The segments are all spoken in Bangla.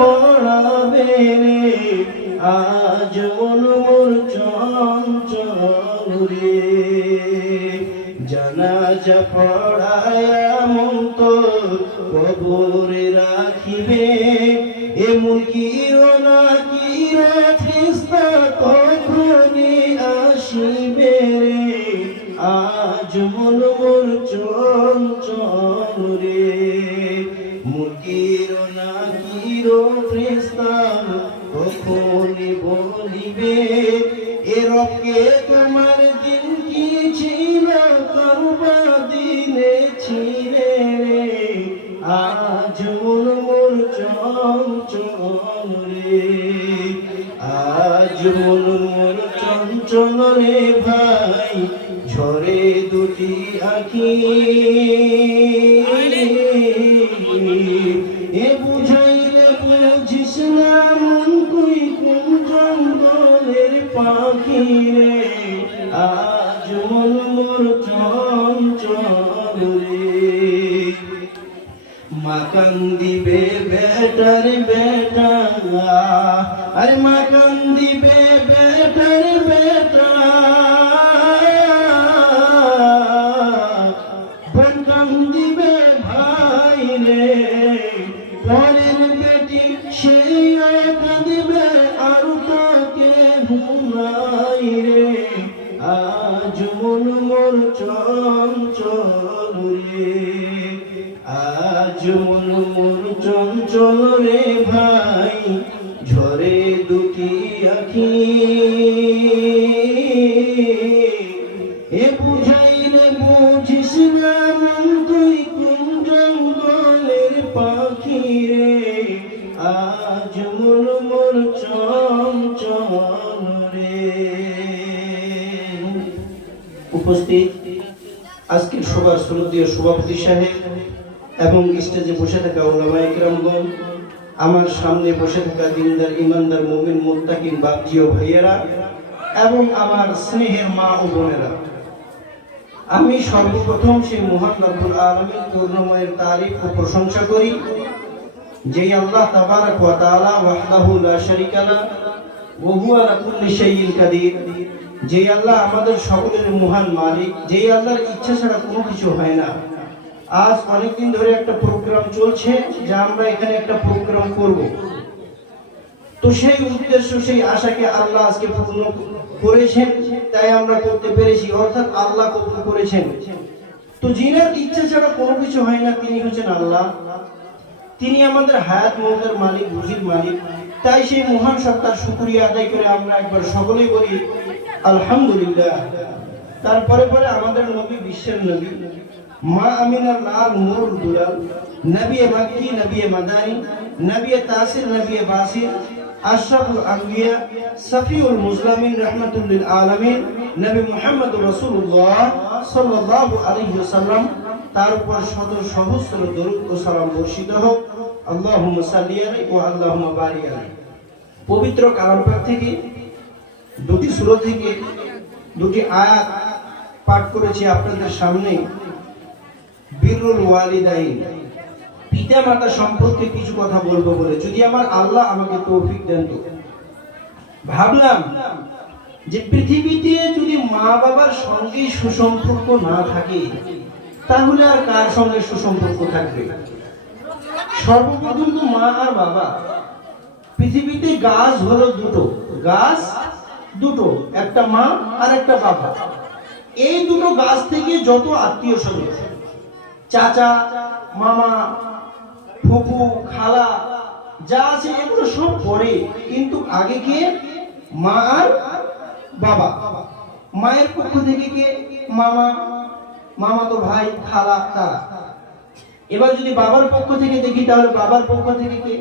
পড়াবে রে, আজ মন মোর চঞ্চল রে। জানাজা পড়ায়া মন তোর কবরে রাখিবে, এমন কিরণা কিরা ফেরেশতা কখনই আসিবে রে, আজ মন মোর চঞ্চল রে। মন কিরণা কিরো ফেরেশতা কখনই বলিবে, এ রবকে তোমার দিন কি ছিল, করবা দিনে ছিলে রে, আজ মন মোর চঞ্চল রে, আজ মন মোর চঞ্চল রে ভাই, ঝরে দুটি আঁখি। এ বুঝাইলে বুঝিস না মন কই কোন জঙ্গলের পাখি রে, আজ মন মোর চঞ্চল রে। মা কান্দিবে বেটার বেটা, আরে মা কান্দিবে বেটার বেটা, বোন কান্দিবে ভাই রে, পরের বেটি সে কাঁদিবে আর তাকে ঘুমাই রে, আজ মন মোর চঞ্চল রে, আজ মন মোর চঞ্চল রে ভাই, ঝরে দুটি আঁখি। এ বুঝাইলে বুঝিস না মন তুই কোন জঙ্গলের পাখি রে, আজ মন মোর চঞ্চল রে। উপস্থিত আজকের সভার শ্রদ্ধেয় সভাপতি সাহেব এবং স্টেজে বসে থাকা উলামায়ে কিরামগণ, আমার সামনে বসে থাকা দিনদার ইমানদার মুমিন মুত্তাকিন বাপজি ও ভাইয়েরা এবং আমার স্নেহের মা ও বোনেরা, আমি সর্বপ্রথম সেই মহান রব্বুল আলামিন করুণাময়ের তারিফ ও প্রশংসা করি, যেই আল্লাহ তাবারাক ওয়া তাআলা ওয়াহদাহু লা শারীকা লাহু ওয়া হুয়া আলা কুল্লি শাইইন কাদির, যেই আল্লাহ আমাদের সকলের মহান মালিক, যেই আল্লাহর ইচ্ছা ছাড়া কোনো কিছু হয় না। আজ অনেকদিন ধরে একটা প্রোগ্রাম চলছে যে আমরা এখানে একটা প্রোগ্রাম করব, তো সেই উদ্দেশ্য সেই আশাকে আল্লাহ আজকে পূর্ণ করেছেন, তাই আমরা করতে পেরেছি, অর্থাৎ আল্লাহ কবুল করেছেন। তো যিনার ইচ্ছা ছাড়া কোনো কিছু হয় না তিনি হচ্ছেন আল্লাহ, তিনি আমাদের হায়াত মৌতের মালিক, রুজির মালিক। তাই সেই মহান সত্তার শুকরিয়া আদায় করে আমরা একবার সকলেই বলি আলহামদুলিল্লাহ। তারপরে পরে আমাদের নবী, বিশ্বের নবী, মা আমিনার লাল নূরুল দুলাল, নবী মক্কি, নবী মাদানী, নবী তাসির, নবী বাসির, আশরাফুল আম্বিয়া, সফিউল মুসলিমিন, রাহমাতুল লিল আলামিন, নবী মুহাম্মদুর রাসূলুল্লাহ সাল্লাল্লাহু আলাইহি ওয়াসাল্লাম, তার উপর শত সহস্র দরুদ ও সালাম বর্ষিত হোক। আল্লাহুম্মা সাল্লি আলাইহি ওয়া আল্লাহুম্মা বারিক আলাইহি। পবিত্র কালাম পাক থেকে দুটি সূরা থেকে দুটি আয়াত পাঠ করেছি আপনাদের সামনে। বিররুল ওয়ালিদাইন, পিতা মাতা সম্পর্কে কিছু কথা বলবো বলে, যদি আমার আল্লাহ আমাকে তৌফিক দেন। তো ভাবলাম যে পৃথিবীতে যদি মা বাবার সঙ্গে সুসম্পর্ক না থাকে তাহলে আর কার সঙ্গে সুসম্পর্ক থাকবে? সর্বপ্রথম তো মা আর বাবা। পৃথিবীতে গাছ হলো দুটো, গাছ দুটো, একটা মা আর একটা বাবা। এই দুটো গাছ থেকে যত আত্মীয় স্বজন, চাচা, মামা, ফুফু, খালা যা আছে এগুলো সব পরে, কিন্তু আগে কে? মা আর বাবা। মায়ের পক্ষ থেকে কে? মামা, মামাতো ভাই, খালা, তারা। এবার যদি বাবার পক্ষ থেকে দেখি তাহলে বাবার পক্ষ থেকে কে?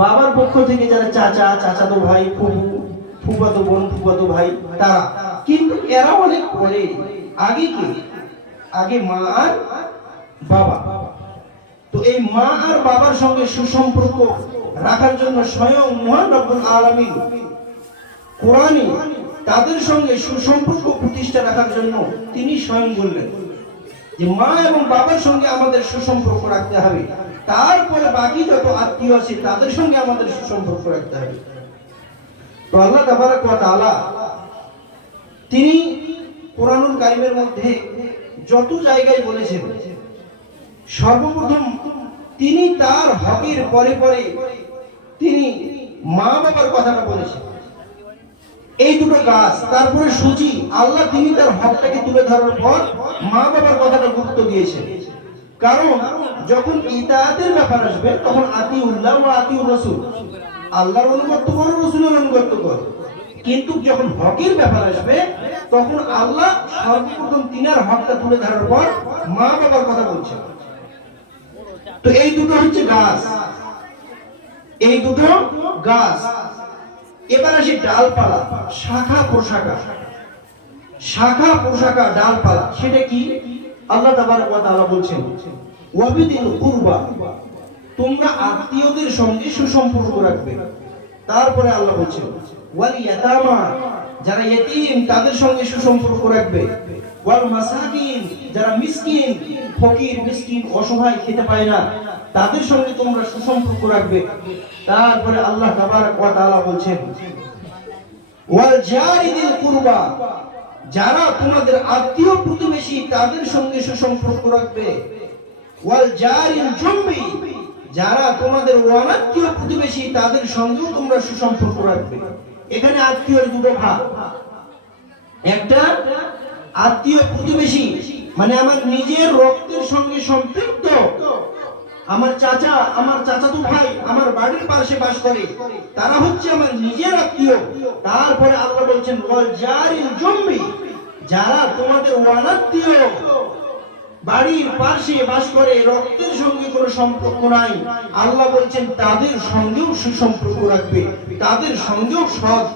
বাবার পক্ষ থেকে যারা চাচা, চাচাতো ভাই, ফুফু, ফুফাতো বোন, ফুফাতো ভাই, তারা। কিন্তু এরা অনেক পরে। আগে কে? আগে মা আর বাবা। তো এই মা আর বাবার সঙ্গে সুসম্পর্ক রাখার জন্য স্বয়ং মহান রব্বুল আলামিন কোরআনে তাদের সঙ্গে সুসম্পর্ক প্রতিষ্ঠা রাখার জন্য তিনি স্বয়ং বললেন যে মা এবং বাবার সঙ্গে আমাদের সুসম্পর্ক রাখতে হবে। তারপরে বাকি যত আত্মীয় আছে তাদের সঙ্গে আমাদের সুসম্পর্ক রাখতে হবে। তো আল্লাহ তাবারক ওয়া তাআলা তিনি কোরআনুল কারীমের মধ্যে যত জায়গায় বলেছেন, সর্বপ্রথম তিনি তার হকের পরে পরে তিনি মা বাবার কথাটা বলেছেন। এই দুটো গাছ, তারপরে সূচি, আল্লাহ তিনি তার হকটাকে তুলে ধরার পর মা বাবার কথাটা গুরুত্ব দিয়েছেন। কারণ যখন ইতাআতের ব্যাপার আসবে তখন আতিউল্লাহ ওয়া আতিউর রাসূল, আল্লাহর অনুগত্য করো, রাসূলের অনুগত্য করো। কিন্তু যখন হকের ব্যাপার আসবে তখন আল্লাহ সর্বপ্রথম তিনার হকটা তুলে ধরার পর মা বাবার কথা বলছেন। তো এই দুটো হচ্ছে গাছ, এই দুটো গাছ। এবার আসি ডালপালা, শাখা প্রশাখা। শাখা প্রশাখা ডালপালা সেটা কি? আল্লাহ তাবারক ওয়া তাআলা বলছেন ওয়াবিদিল কুরবা, তোমরা আত্মীয়দের সঙ্গে সুসম্পর্ক রাখবে। তারপরে আল্লাহ বলছেন ওয়াল ইয়াতামা, যারা ইতিম তাদের সঙ্গে সুসম্পর্ক রাখবে। ওয়াল মাসাকিন, যারা মিসকিন, ফকির মিসকিন অসহায় খেতে পায় না তাদের সঙ্গে তোমরা সুসম্পর্ক রাখবে। তারপরে আল্লাহ তাবারক ওয়া তাআলা বলছেন ওয়াল জারিদিল কুরবা, যারা তোমাদের আত্মীয় প্রতিবেশী তাদের সঙ্গে সুসম্পর্ক রাখবে। ওয়াল জারিল জুমবি, যারা তোমাদের অনাত্মীয় প্রতিবেশী তাদের সঙ্গেও তোমরা সুসম্পর্ক রাখবে। এখানে আত্মীয়র দুটো ভাগ, একটা আত্মীয় প্রতিবেশী মানে আমার নিজের রক্তের সঙ্গে সম্পৃক্ত, আমার চাচা, আমার চাচাতো ভাই আমার বাড়ির পাশে বাস করে, তারা হচ্ছে আমার নিজের আত্মীয়। তারপরে আল্লাহ বলছেন ওয়াল জারিল জুমবি, যারা তোমাদের অনাত্মীয়, বাড়ির পাশে বাস করে, রক্তের সঙ্গে কোনো সম্পর্ক নাই, আল্লাহ বলছেন তাদের সঙ্গেও সুসম্পর্ক রাখবে, তাদের সঙ্গেও সৎ